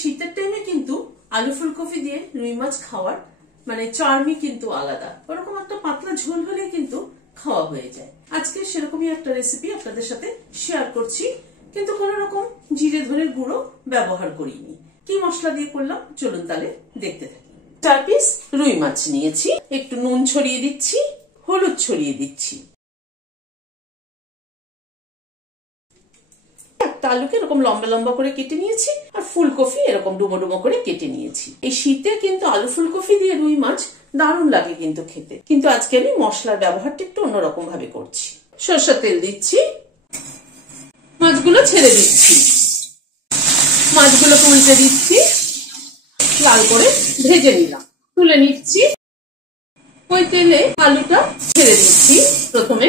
শীতের টাইমে কিন্তু আলু ফুলকপি দিয়ে রুই মাছ খাওয়ার মানে চার্মই কিন্তু আলাদা। ওরকম একটা পাতলা ঝোল হলে কিন্তু খাওয়া হয়ে যায়। আজকে সেরকমই একটা রেসিপি আপনাদের সাথে শেয়ার করছি, কিন্তু কোন রকম জিরে ধনের গুঁড়ো ব্যবহার করিনি। কি মশলা দিয়ে করলাম চলুন তাহলে দেখতে থাকি। 4 পিস রুই মাছ নিয়েছি, একটু নুন ছড়িয়ে দিচ্ছি, হলুদ ছড়িয়ে দিচ্ছি। আলুকে এরকম লম্বা লম্বা করে কেটে নিয়েছি, আর ফুলকপি এরকম ডুমো ডুমো করে কেটে নিয়েছি। এই শীতে কিন্তু আলু ফুলকপি দিয়ে রুই মাছ দারুণ লাগে কিন্তু খেতে, কিন্তু আজকে আমি মশলার ব্যবহারটা একটু অন্যরকম ভাবে করছি। সরষের তেল দিচ্ছি, মাছগুলো ছেড়ে দিচ্ছি, মাছগুলো উল্টে দিচ্ছি, লাল করে ভেজে নিলাম, তুলে নিচ্ছি। ওই তেলে আলুটা ছেড়ে দিচ্ছি। প্রথমে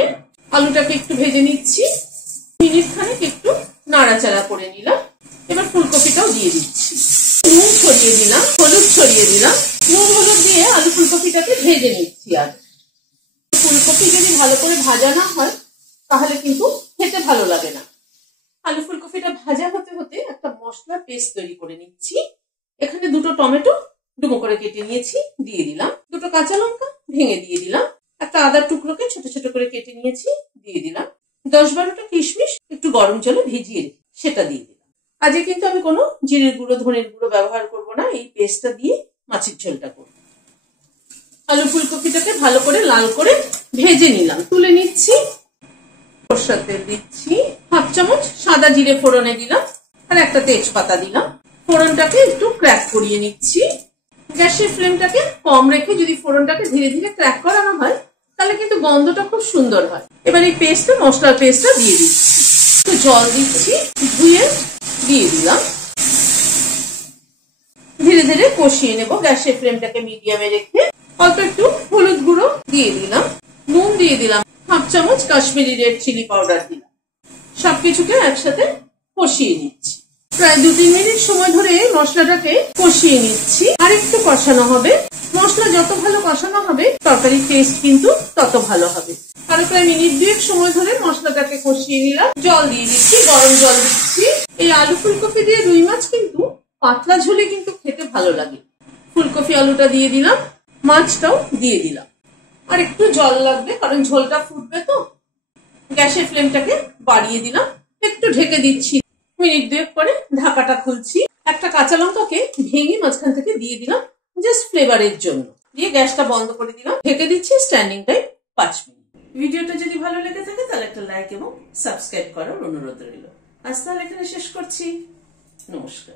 আলুটাকে একটু ভেজে নিচ্ছি, মিনিট খানেক একটু নাড়াচাড়া করে নিলাম। এবার ফুলকপিটাও দিয়ে দিচ্ছি, নুন ছড়িয়ে দিলাম, হলুদ ছড়িয়ে দিলাম। নুন হলুদ দিয়ে আলু ফুলকপিটাকে ভেজে নিচ্ছি। আর ফুলকপি যদি ভালো করে ভাজা না হয় তাহলে কিন্তু খেতে ভালো লাগে না। আলু ফুলকপিটা ভাজা হতে হতে একটা মশলার পেস্ট তৈরি করে নিচ্ছি। এখানে 2টো টমেটো ডুমো করে কেটে নিয়েছি, দিয়ে দিলাম। 2টো কাঁচা লঙ্কা ভেঙে দিয়ে দিলাম। একটা আদার টুকরোকে ছোট ছোট করে কেটে নিয়েছি, দিয়ে দিলাম। 10-12টা কিশমিশ একটু গরম জলে ভিজিয়ে সেটা দিয়ে দিলাম। আজকে কিন্তু আমি কোনো জিরের গুঁড়ো ধনের গুঁড়ো ব্যবহার করব না, এই পেস্টটা দিয়ে মাছের ঝোলটা করব। আলু ফুলকপিটাকে ভালো করে লাল করে ভেজে নিলাম, তুলে নিচ্ছি। সরষের তেল দিচ্ছি, 1/2 চামচ সাদা জিরে ফোড়নে দিলাম, আর একটা তেজপাতা দিলাম। ফোড়নটাকে একটু ক্র্যাক করিয়ে নিচ্ছি। গ্যাসের ফ্লেমটাকে কম রেখে যদি ফোড়নটাকে ধীরে ধীরে ক্র্যাক করানো হয় তাহলে কিন্তু গন্ধটা খুব সুন্দর হয়। এবার এই পেস্টটা, মশলার পেস্টটা দিয়ে দিচ্ছি, একটু জল দিচ্ছি, ধুয়ে দিয়ে দিলাম। ধীরে ধীরে কষিয়ে নেব, গ্যাসের ফ্লেমটাকে মিডিয়ামে রেখে। অল্প একটু হলুদ গুঁড়ো দিয়ে দিলাম, নুন দিয়ে দিলাম, 1/2 চামচ কাশ্মীরি রেড চিলি পাউডার দিলাম। সবকিছুকে একসাথে কষিয়ে নিচ্ছি। প্রায় 2-3 মিনিট সময় ধরে মশলাটাকে কষিয়ে নিচ্ছি। আর একটু কষানো হবে, মশলা যত ভালো কষানো হবে তরকারির টেস্ট কিন্তু তত ভালো হবে। আরো প্রায় মিনিট 2 সময় ধরে মশলাটাকে কষিয়ে নিলাম। জল দিয়ে দিচ্ছি, গরম জল দিচ্ছি। এই আলু ফুলকপি দিয়ে রুই মাছ কিন্তু পাতলা ঝোলে কিন্তু খেতে ভালো লাগে। ফুলকপি আলুটা দিয়ে দিলাম, মাছটাও দিয়ে দিলাম। আর একটু জল লাগবে কারণ ঝোলটা ফুটবে তো। গ্যাসের ফ্লেমটাকে বাড়িয়ে দিলাম, একটু ঢেকে দিচ্ছি। মিনিট 2 পরে ঢাকাটা খুলছি। একটা কাঁচা লঙ্কাকে ভেঙে মাঝখান থেকে দিয়ে দিলাম জাস্ট ফ্লেভারের জন্য, দিয়ে গ্যাসটা বন্ধ করে দিলাম। ঢেকে দিচ্ছি, স্ট্যান্ডিং টাইম 5 মিনিট। ভিডিওটা যদি ভালো লেগে থাকে তাহলে একটা লাইক এবং সাবস্ক্রাইব করার অনুরোধ রইল। আজ তাহলে এখানে শেষ করছি। নমস্কার।